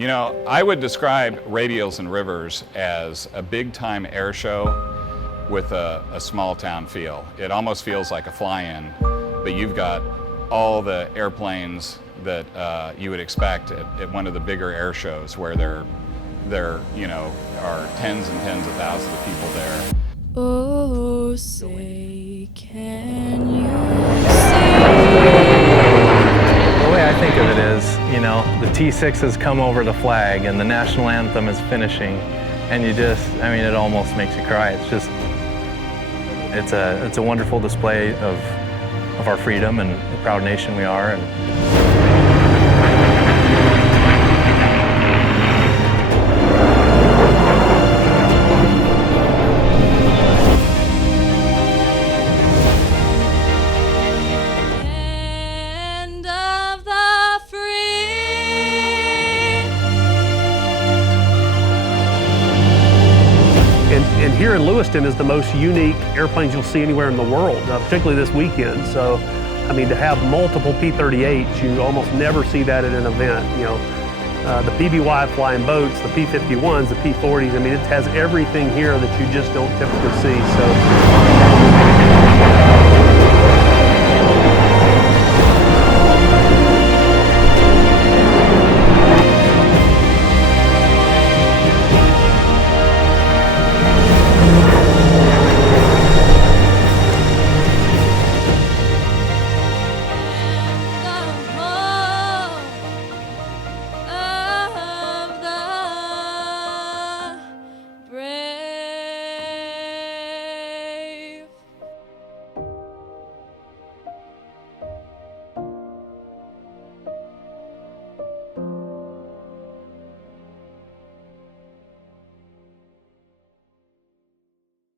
You know, I would describe Radials and Rivers as a big-time air show with a small-town feel. It almost feels like a fly-in, but you've got all the airplanes that you would expect at one of the bigger air shows where there you know, are tens and tens of thousands of people there. Oh, say, can you see? The way I think of it is, you know, the T6s come over the flag and the national anthem is finishing, and you just, I mean, it almost makes you cry. It's just, it's a wonderful display of our freedom and the proud nation we are. And here in Lewiston is the most unique airplanes you'll see anywhere in the world, particularly this weekend. So, I mean, to have multiple P-38s, you almost never see that at an event. You know, the PBY flying boats, the P-51s, the P-40s, I mean, it has everything here that you just don't typically see. So.